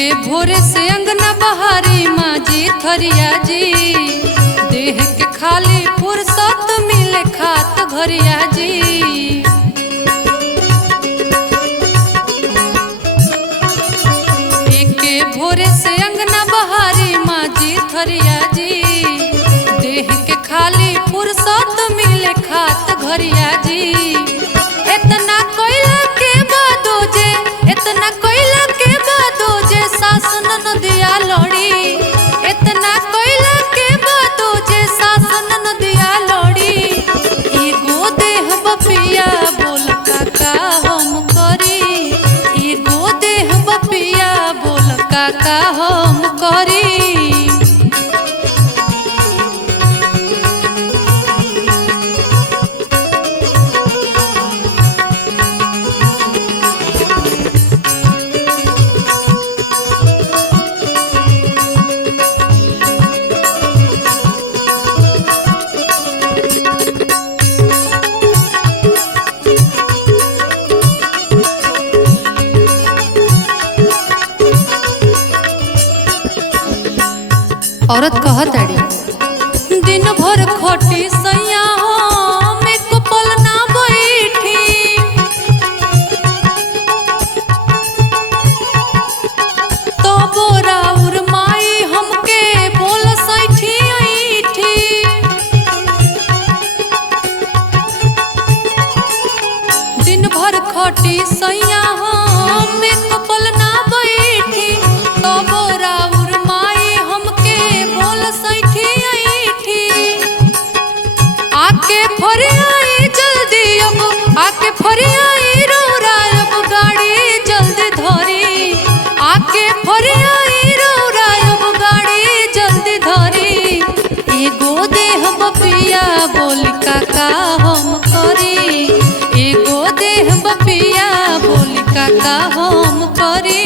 एके भोरे से अंगना बहारी माजी थरिया जी, देह के खाली फुर्सत मिले खात घरिया जी। एके भोरे से अंगना बहारी माजी थरिया जी, देह के खाली फुर्सत मिले खात घरिया जी। इतना कोयला के बादो जे, इतना कोयला के बादो जे सासन नदिया लड़ी, इतना कोयला के बादो जे सासन नदिया लड़ी। एगो देह बपिया बोल काका हम करी, एगो देह बपिया बोल काका हम करी। औरत कहतड़ी दिन भर खोटी सैया हम एक पल ना बैठी, तो बोरा उरमाई हमके बोल सैठी ऐठी। दिन भर खोटी सैया हम एक पल ना बैठी, तो बोरा आके फरियाई जल्दी अब, आके फरियाई रौरायब गाड़ी जल्दी धरी, आके फरियाई रौरायब गाड़ी जल्दी धरी। एगो देह बपिया बोल काका हम करी, एगो देह बपिया बोल काका हम करी।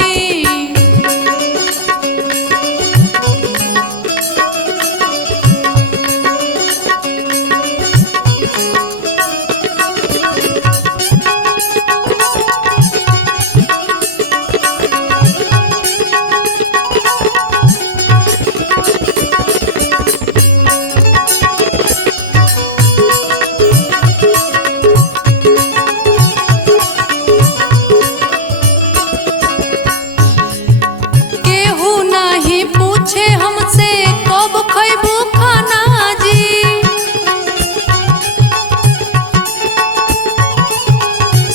पूछे हमसे कब खैबू खाना जी,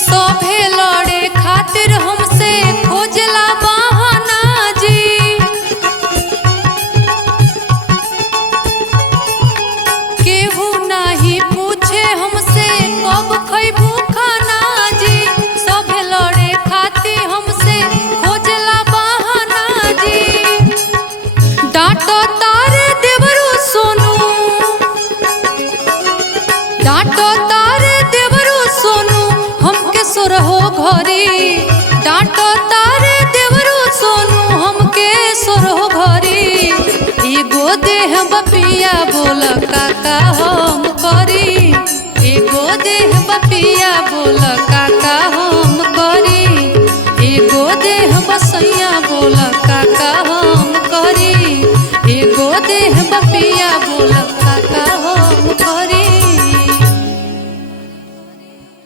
सभे लड़े खातिर हमसे खोजला बहाना जी। केहू नहीं पूछे हमसे कब खैबू खाना जी, सभे लड़े खातिर हमसे खोजला बहाना जी। डांटो तारे देवरू सोनू, डांटो तारे देवरू सोनू हमके सुरहो घरी, डांटो तारे देवरू सोनू हमके सुरहो घरी। एगो देह बपिया बोल काका हम करी, एगो देह बपिया बोल काका हम करी, एगो देह बसैया बोल काका हम करी, एगो देह बपिया बोल।